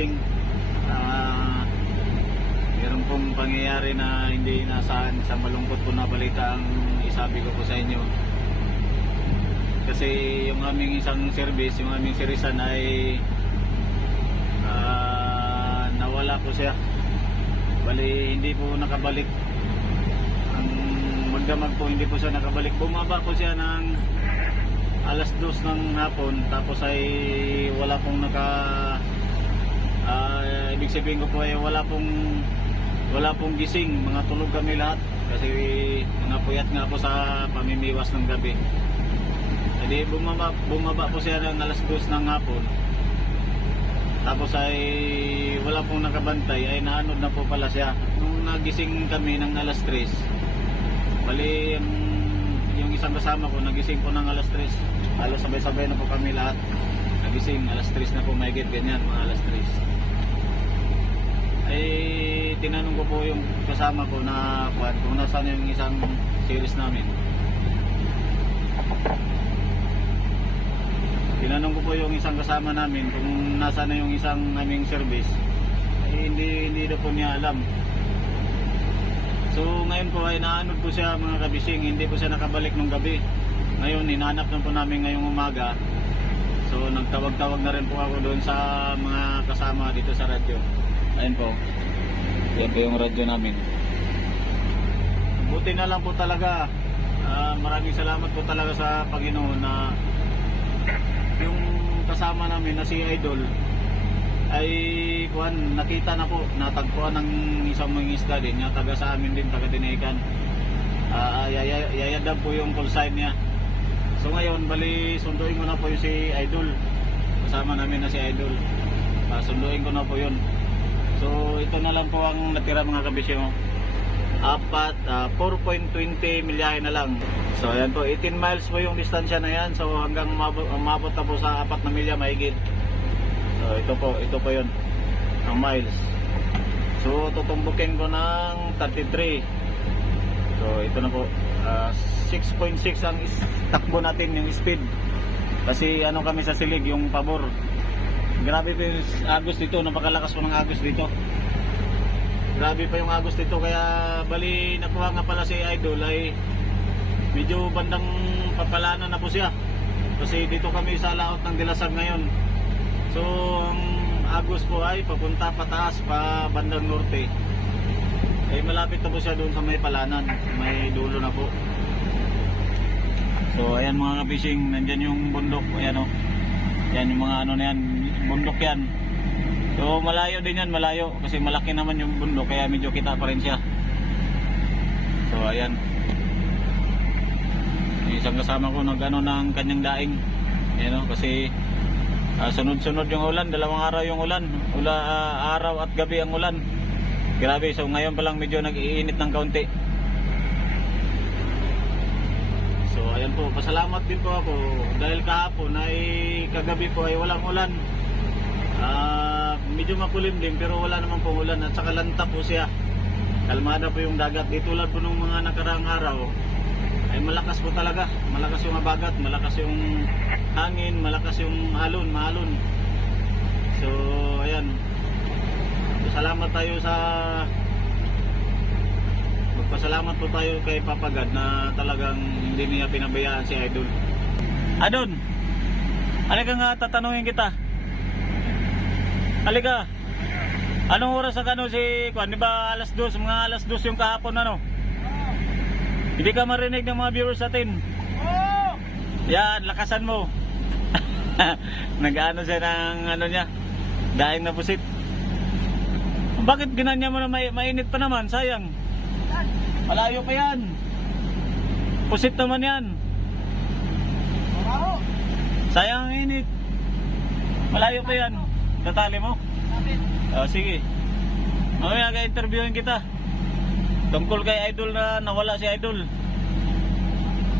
kabising, meron pong pangyayari na hindi inaasahan. Sa malungkot po na balita ang isabi ko po sa inyo. Kasi yung aming isang service, yung aming sirisan ay nawala po siya. Bali hindi po nakabalik. Ang magdamag po hindi po siya nakabalik. Bumaba po siya ng alas 2 ng hapon, tapos ay wala pong ibig sabihin ko po ay wala pong gising. Mga tulog kami lahat kasi mga puyat nga po sa pamimiwas ng gabi. Jadi bumaba po siya ng alas 2 ng hapon, tapos ay wala pong nakabantay, ay naanod na po pala siya. Nung nagising kami ng alas 3, bali yung isang kasama ko nagising po ng alas 3. Halos sabay-sabay na po kami lahat nagising. Alas 3 na po, mahigit ganyan, mga alas 3. Ay tinanong ko po yung kasama ko na kung nasaan yung isang series namin. Tinanong ko po yung isang kasama namin kung nasaan na yung isang aming service. Ay hindi daw po niya alam. So ngayon po ay naanod po siya, mga kabising. Hindi po siya nakabalik nung gabi. Ngayon hinanap na po namin ngayong umaga. So nagtawag-tawag na rin po ako doon sa mga kasama dito sa radyo. Ayun po. Yan po yung radyo namin. Buti na lang po talaga. Maraming salamat po talaga sa Panginoon na yung kasama namin na si Idol ay nakita na po, natagpuan ng isang mga isda din niya, taga sa amin din, taga Dinahican. Yayadab po yung call sign niya. So ngayon bali sunduin ko na po yung si Idol, kasama namin na si Idol. Sunduin ko na po yun. So ito na lang po ang natira, mga kabisyo. 4.20 milyahe na lang. So ayan po, 18 miles po yung distansya na yan. So hanggang umabot na po sa 4 na milya mahigit. So ito po yun, ang miles. So tutumbukin ko ng 33. So ito na po, 6.6 ang takbo natin, yung speed. Kasi ano kami sa silig, yung pabor. Grabe po yung agos dito, napakalakas po ng agos dito. Grabe pa yung agos dito, kaya bali nakuha nga pala si Idol ay medyo bandang papalanan na po siya. Kasi dito kami sa laot ng Dilasag ngayon. So ang agos po ay papunta pataas pa bandang norte. Ay malapit na po siya doon sa may palanan, may dulo na po. So ayan mga kabising, nandyan yung bundok. Ayan o, yan yung mga ano na yan, bundok yan. So malayo din yan, malayo kasi malaki naman yung bundok, kaya medyo kita pa rin siya. So ayan, isang kasama ko nagano ng kanyang daing. Ayan o, kasi sunod-sunod yung ulan, dalawang araw yung ulan, araw at gabi ang ulan. Grabe, so ngayon pa lang medyo nag-iinit ng kaunti. So ayan po, pasalamat din po ako dahil kahapon ay kagabi po ay walang ulan. Medyo makulimlim pero wala naman po ulan, at saka lanta po siya. Kalmada po yung dagat. Di tulad po nung mga nakaraang araw ay malakas po talaga. Malakas yung abagat, malakas yung hangin, malakas yung maalon. So ayan, salamat tayo magpasalamat po tayo kay Papa God na talagang hindi niya pinabayaan si Idol. Adon, halika nga, tatanungin kita. Halika. Anong oras ang ano si Kwan? Di ba alas 2? Mga alas 2 yung kahapon ano? Hindi ka marinig ng mga viewers natin. Yan, lakasan mo. Nag-ano siya ng ano niya, daing na pusit. Bakit ginanya mo na mainit pa naman? Sayang. Malayo pa yan. Pusit naman yan. Sayang ang init. Malayo pa yan. Tatali mo? Sige. Mamaya ka-interviewin kita tungkol kay Idol na nawala si Idol.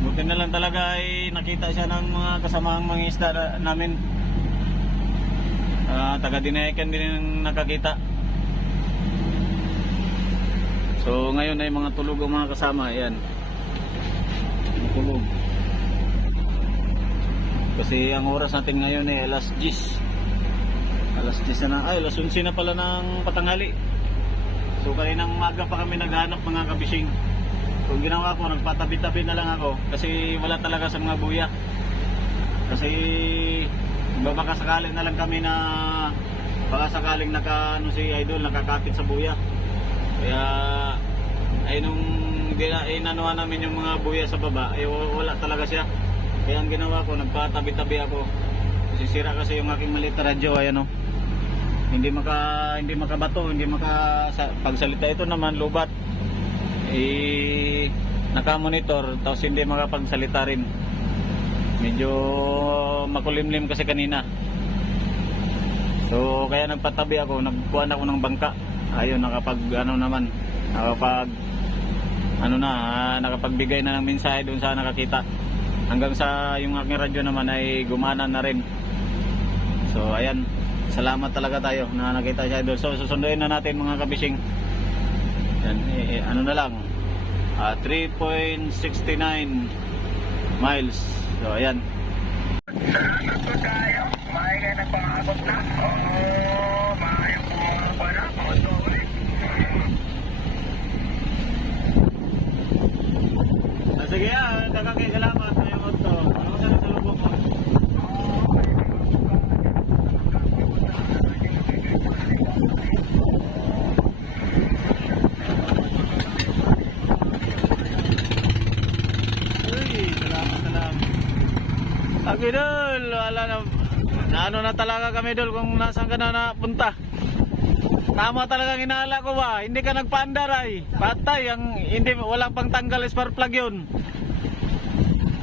Buti na lang talaga ay nakita siya ng mga kasamang mga isda namin. Taga Dinahican din ang nakakita. So ngayon ay mga tulog ang mga kasama. Ayan, tulog. Kasi ang oras natin ngayon ay alas 10. Alas 10 na, ay alas 11 na pala ng patanghali. So kaninang maga pa kami naghanap mga kabising. Kung ginawa ko, nagpatabi-tabi na lang ako kasi wala talaga sa mga buya. Kasi baka sakali na lang kami na baka sakaling si Idol nakakapit sa buya. Kaya ay nung inanuhan namin yung mga buya sa baba, ay wala talaga siya. Kaya ang ginawa ko, nagpatabi-tabi ako. Sisira kasi yung aking maliit na radyo, ayan o. Hindi makabato, pagsalita ito naman lubat. Naka-monitor tapos hindi makapagsalita rin. Medyo makulimlim kasi kanina. So kaya nagpatabi ako, nagkuhan ako ng bangka. Ayun, nakapagbigay na ng mensahe doon sa nakakita. Hanggang sa yung aking radyo naman ay gumana na rin. So ayan, salamat talaga tayo na nakita siya doon. So susunduin na natin mga kabising. Yan, na lang 3.69 miles. So ayan. Sige salamat na yung auto. Ano sa lubong mo? Lagi dul, wala na. Ano na talaga kami dul kung nasaan ka na napunta. Tama talagang inaala ko ba? Hindi ka nagpaandar ay. Patay, walang pang tanggal spark plug yun.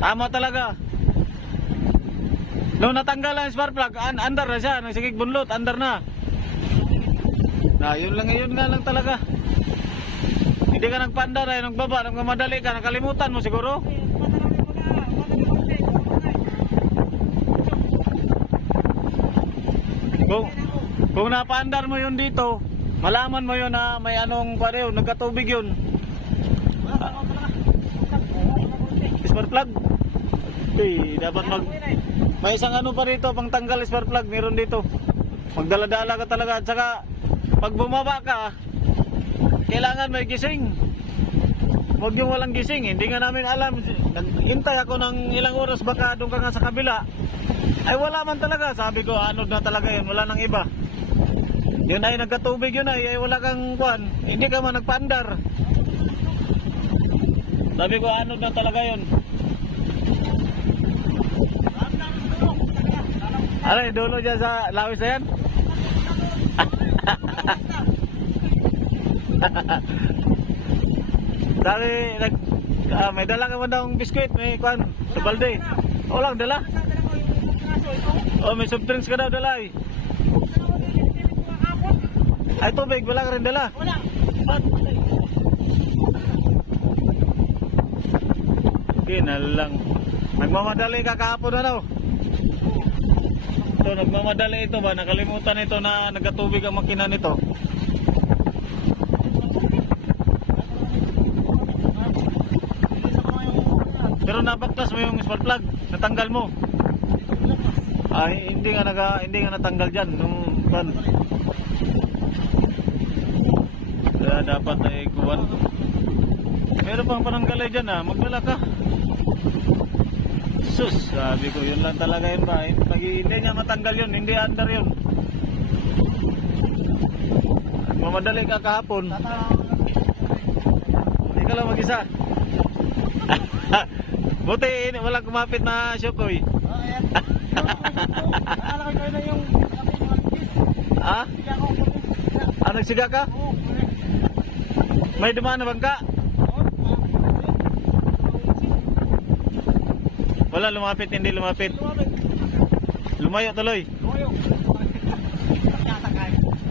Tama talaga. Nung natanggal ang spark plug, andar na siya. Nang sigig bunlot, andar na. Yun nga lang talaga. Hindi ka nagpaandar ay, nagbaba, nagmamadali ka, nakalimutan mo siguro. Kung napaandar mo yun dito, malaman mo yun na may nagkatubig yun. Spark plug? Dapat may isang pa rito, pang tanggal spark plug, meron dito. Magdala-dala ka talaga. At saka, pag bumaba ka, kailangan may gising. Huwag yung walang gising. Hindi nga namin alam. Hintay ako ng ilang oras, baka doon ka nga sa kabila. Ay wala man talaga. Sabi ko, na talaga yun. Wala nang iba. Yun ay nagkatubig yun ay wala kang kuhan. Hindi ka man nagpaandar. Sabi ko, na talaga yun. Aray, dulo dyan sa lawis na yan. Sabi, may dala ka man daw biskuit, may kuhan, sa balde. Walang dala. May soft drinks ka daw dala eh. Ay tubig, wala ka rin dala. Wala. Kinalang. Nagmamadali ka kahapon na daw. Ito, nagmamadali ito ba? Nakalimutan ito na nagkatubig ang makina nito. Pero nabaktas mo yung spark plug, natanggal mo. Hindi nga natanggal diyan nung pan. Kaya dapat ay kuwan. Meron pang pananggalay diyan magdala ka. Sus, sabi ko yun lang talaga yun ba. Hindi niya matanggal yun, hindi under yun. Mamadali ka kahapon. Hindi ka lang mag-isa. Buti walang kumapit na Shokoy. Nagsiga ka? May dumaan na bangka? Wala lumapit, hindi lumapit. Lumayo tuloy.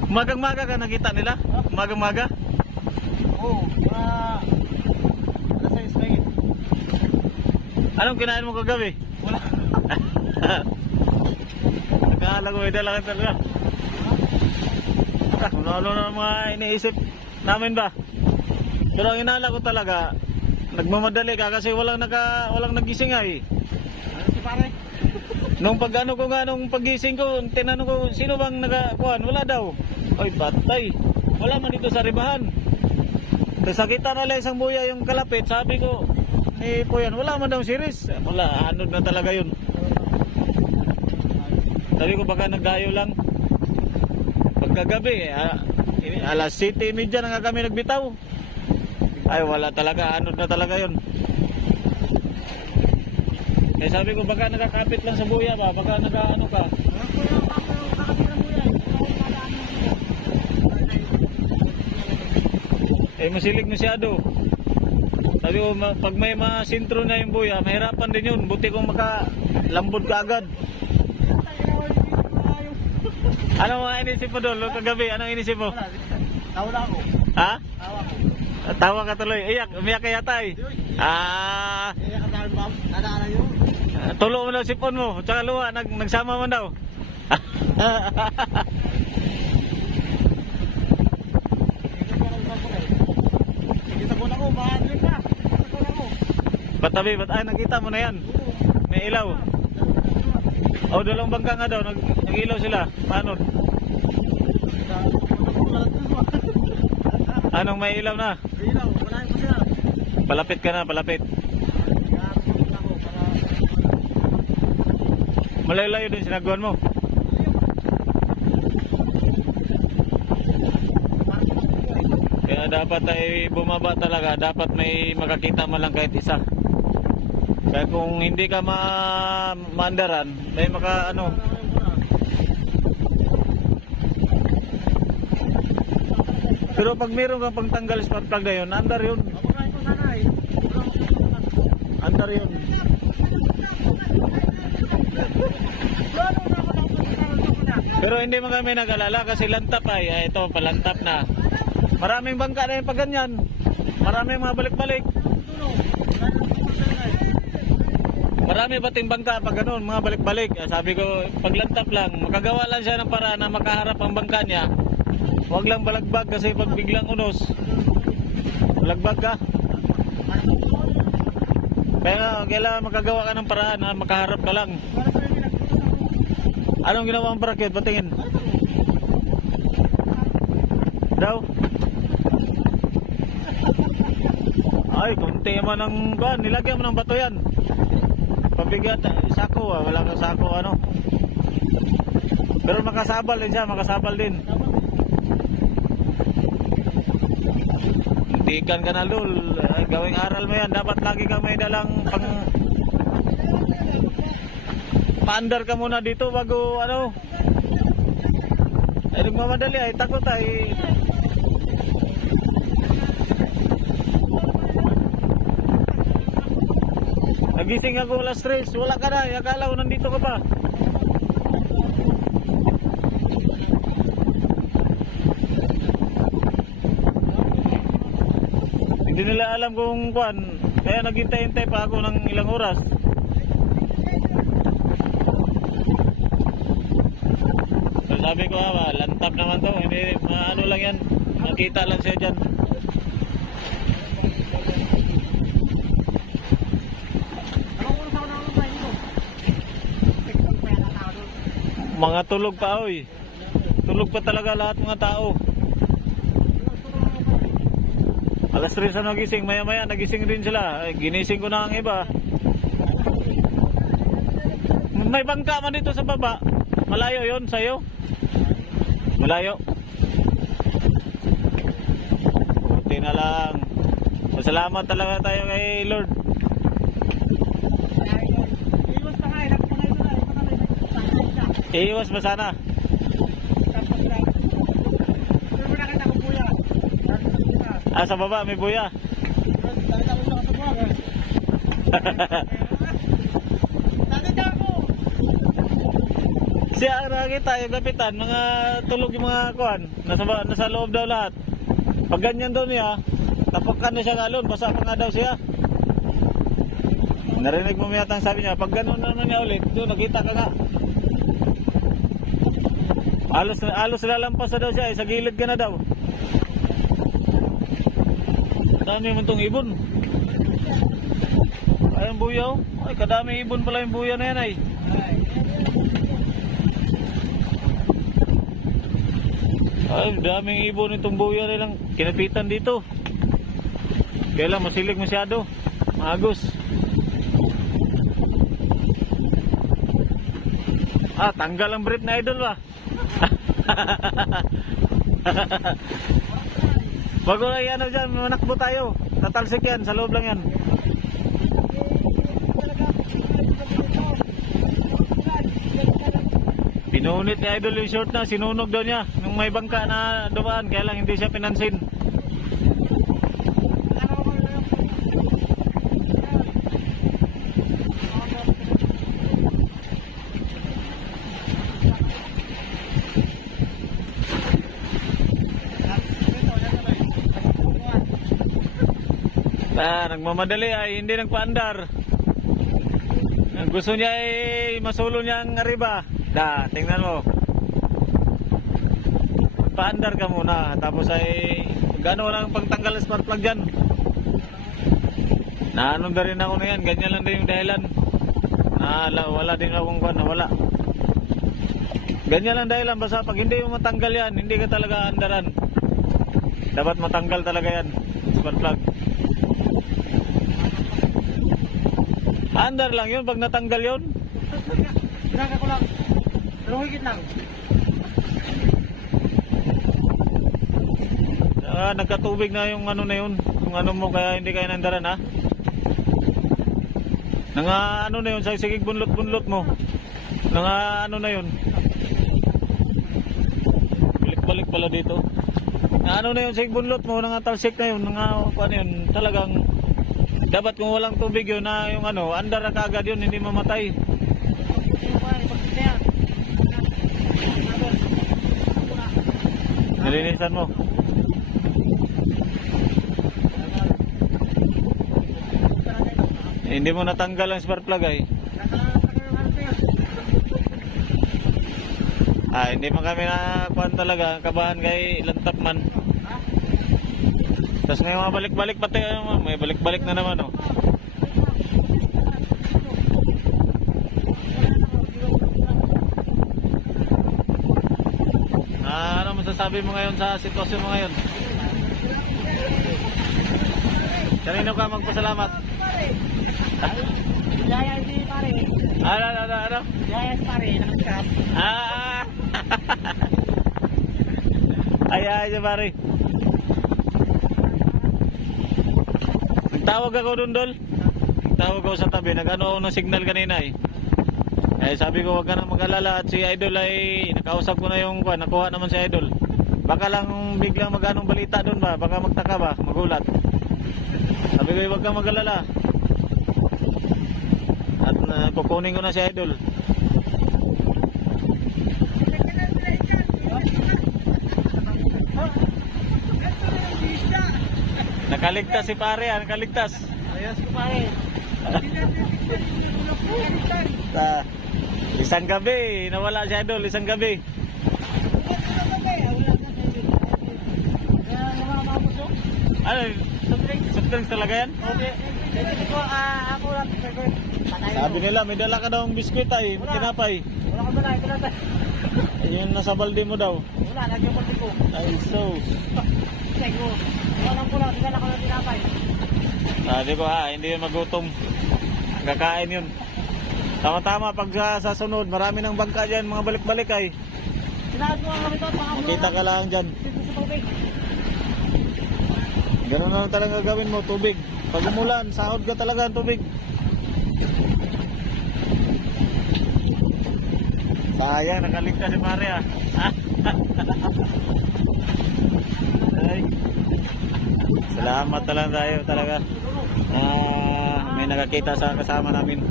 Magang-maga ka nakita nila? Magang-maga? Oo, alas 6 na. Anong kinain mo kagabi? Wala. Nakakala ko may dala ka talaga. Ano na mga iniisip namin ba? Pero ang inala ko talaga, nagmamadali ka kasi walang nagising ay. Ano si pare? Nung pag-ano ko nga, nung pagising ko, tinanong ko, sino bang nagakuhan? Wala daw. Ay, patay. Wala man dito sa ribahan. Tapos nakita na lang isang buya yung kalapit. Sabi ko, po yan, wala man daw series. Wala, anod na talaga yun. Sabi ko, baka nagdayo lang. Pagkagabi, alas 7:30 na nga kami nagbitaw. Ay, wala talaga, anod na talaga yun. Eh sabi ko, baka nakakapit lang sa buya ba? Baka nag-ano ka? Eh masilig masyado. Sabi ko, pag may masintro na yung buya, mahirapan din yun. Buti kung makalambod ka agad. Ano mga inisip mo doon? Kagabi, anong inisip mo? Tawa na ako. Ha? Tawa ko. Tawa ka tuloy. Iyak, umiyak ka yata eh. Iyak ka tayo, ma'am. Nadaanan yun. Tulo mo daw sipon mo. Tsaka luha, nagsama man daw. Kita ko na ko, mahal ka. Kita ko na ko. Patabi, ay nakita mo na yan. May ilaw. O, dalawang bangka nga daw, nag-ilaw sila. Paano? Anong may ilaw na? Ilaw, wala ko siya. Palapit ka na, palapit. Malayo-layo din sinagawan mo. Kaya dapat ay bumaba talaga. Dapat may makakita man lang kahit isa. Kaya kung hindi ka maandaran, may maka-ano. Pero pag meron kang pagtanggal spark plug na yun, andar yun. Andar yun. Pero hindi man kami nag-alala kasi lantap ay ito, palantap na. Maraming bangka na yung pag ganyan. Maraming mga balik-balik. Marami bating bangka pag ganun, mga balik-balik. Sabi ko, pag lantap lang, makagawa lang siya ng paraan na makaharap ang bangka niya. Huwag lang balagbag kasi pag biglang unos, balagbag ka. Kaya kailangan makagawa ka ng paraan na makaharap ka lang. Anong ginawa ang bracket? Patingin. Daw? Ay, kunti naman ang buwan. Nilagyan mo ng bato yan. Pabigat, sako wala kang sako ano. Pero makasabal din siya, makasabal din. Tikan ka na lul. Gawing aral mo yan. Dapat lagi ka may dalang paandar ka muna dito bago ano. Ay nagmamadali ay takot ay. Nagising ako alas 3. Wala ka na. Akala ko nandito ka pa. Hindi nila alam kung kuan. Kaya naghintay-hintay pa ako ng ilang oras. So, sabi ko lantap naman to. Hindi, ano lang yan. Nakita lang siya dyan. Mga tulog pa oy. Tulog pa talaga lahat mga tao. Alas 3 sa nagising, maya-maya nagising rin sila. Ay, ginising ko na ang iba. May bangka man dito sa baba. Malayo yon sa'yo? Malayo. Buti na lang. Salamat talaga tayo kay Lord. Iiwas ba sana? Sa baba may buya. Siya ang nakita yung kapitan, mga tulog yung mga kuhan. Nasa loob daw lahat. Pag ganyan daw niya, tapakan na siya ngalon, basa pa nga daw siya. Narinig mo yata ang sabi niya, pag gano'n naman niya ulit, doon nakita ka nga. Alos lalampas na daw siya, sa gilid ka na daw. Dami mo itong ibon. Ay, ang buyaw. Ay, kadami ibon pala yung buya na yan ay. Ay, daming ibon itong buya nilang kinapitan dito. Kaya lang masilig masyado. Magos. Ah, tanggal ang brief na idol ba? Bago na yan dyan, manakbo tayo. Tatalsik yan, sa loob lang yan. Pinunit ni idol yung short na, sinunog daw niya. Nung may bangka na dumaan, kaya lang hindi siya pinansin. Nagmamadali ay hindi nagpaandar. Gusto niya ay masulo niya ang arriba. Tingnan mo. Paandar ka muna. Tapos ay gano'n lang pagtanggal ng spark plug dyan. Naanong na rin ako na yan. Ganyan lang din yung dahilan. Wala din akong kwan. Wala. Ganyan lang dahilan. Basta pag hindi mo matanggal yan, hindi ka talaga andaran. Dapat matanggal talaga yan. Spark plug. Andar lang yun pag natanggal yun. Ginaga ko lang. Pero higit lang. Nagkatubig na yung ano na yun. Yung ano mo kaya hindi kaya nandaran ha. Ano na yun. Sige bunlot-bunlot mo. Ano na yun. Balik-balik pala dito. Ano na yun. Sige bunlot mo. Talsik na yun. Ano yun. Talagang dapat kung walang tubig yun na yung andar na kagad yun, hindi mamatay. Nilinisan mo. Hindi mo natanggal ang spark plug ay. Hindi man kami nakuhan talaga, kabahan kay lantap man. Tapos ngayon mga balik-balik pati, may balik-balik na naman oh. Ano masasabi mo ngayon sa sitwasyon mo ngayon? Kanino ka magpasalamat? Yaya si pare. Ano? Yaya si pare, nakaskas. Ay, pare. Tawag ako doon, Dol. Tawag ako sa tabi. Nag-ano ako ng signal kanina eh. Sabi ko wag ka nang mag-alala at si Idol ay nakausap ko na yung nakuha naman si Idol. Baka lang biglang mag-anong balita doon ba? Baka magtaka ba? Magulat. Sabi ko wag kang mag-alala. At kukunin ko na si Idol. Nakaligtas si pare, nakaligtas. Ayos ko pare. Isang gabi, nawala si Idol, isang gabi. Ano, soft drinks talaga yan? Ako lang. Sabi nila, may dala ka daw ng biskwit ay, tinapay. Wala ka ba na? Yung nasa balde mo daw. Wala, nagyan ko. Ay, so. Wala ko lang, dala ko ng tinapay. Sabi ko hindi yun magutom. Kakain yun. Tama-tama pag sa sunod, marami ng bangka dyan, mga balik-balik ay. Sinahad ko ang kami ito. Makita ka lang dyan. Dito sa tubig. Ganun lang talaga gawin mo, tubig. Pag umulan, sahod ka talaga ang tubig. Sayang, nakaligtas si pare ah. Ay. Salamat na lang tayo talaga. May nakakita sa kasama namin.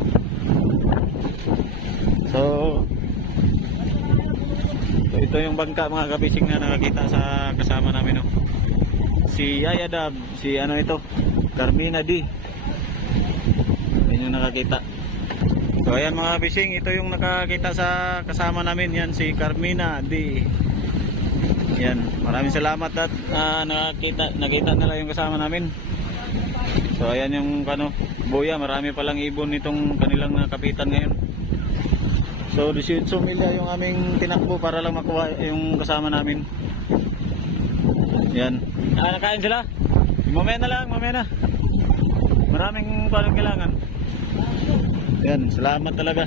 So ito yung bangka mga kabising na nakakita sa kasama namin no. Si Yaya Dab, si ito, Carmina D. Yan yung nakakita. So ayan mga kabising, ito yung nakakita sa kasama namin, yan si Carmina D. Yan, maraming salamat at nakita na lang yung kasama namin. So ayan yung buya, marami palang ibon nitong kanilang kapitan ngayon. So 18 milya yung aming tinakbo para lang makuha yung kasama namin. Yan. Nakain sila? Mamaya na lang, mamaya na. Maraming parang kailangan. Yan, salamat talaga.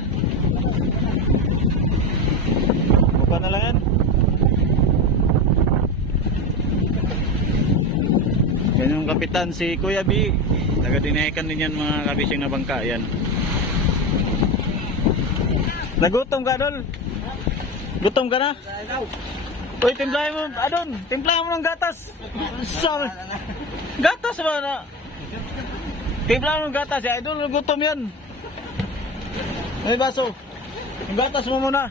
Buka na lang yan. Yan yung kapitan, si Kuya B. Nagadinayakan din yan mga kabising na bangka. Yan. Nagutom ka, Adol? Gutom ka na? Uy, timplahin mo, Adon. Timplahin mo ng gatas. Sabi. Gatas ba na? Timplahin mo ng gatas. Ya, Idol, gutom yan. May baso. Yung gatas mo muna.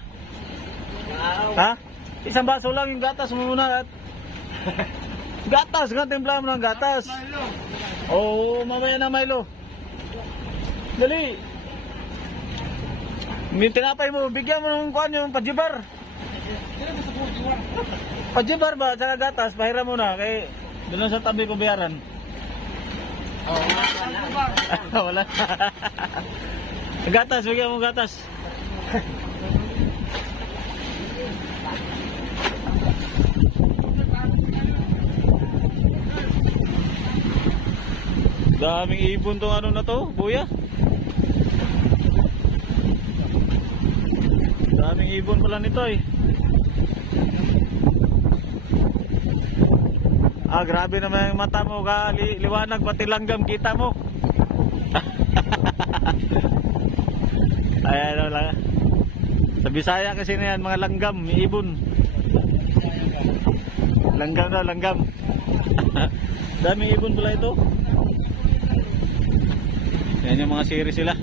Ha? Isang baso lang yung gatas mo muna. At gatas, timplahin mo ng gatas. Oo, mamaya na Milo. Dali. Yung tinapay mo, bigyan mo ng kuhan yung pajibar. Pajibar ba? Tsaka gatas, pahiram mo na. Kaya doon lang sa tabi ko bayaran. Wala. Gatas, bigyan mo gatas. Daming ibon tong ano na to, buya. Daming ibon pala nito eh. Ah, grabe naman yung mata mo ka, liwanag pati langgam kita mo. Ayan lang. Sa Bisaya kasi na yan, mga langgam, may ibon. Langgam na, langgam. Daming ibon pala ito. Yan yung mga series sila.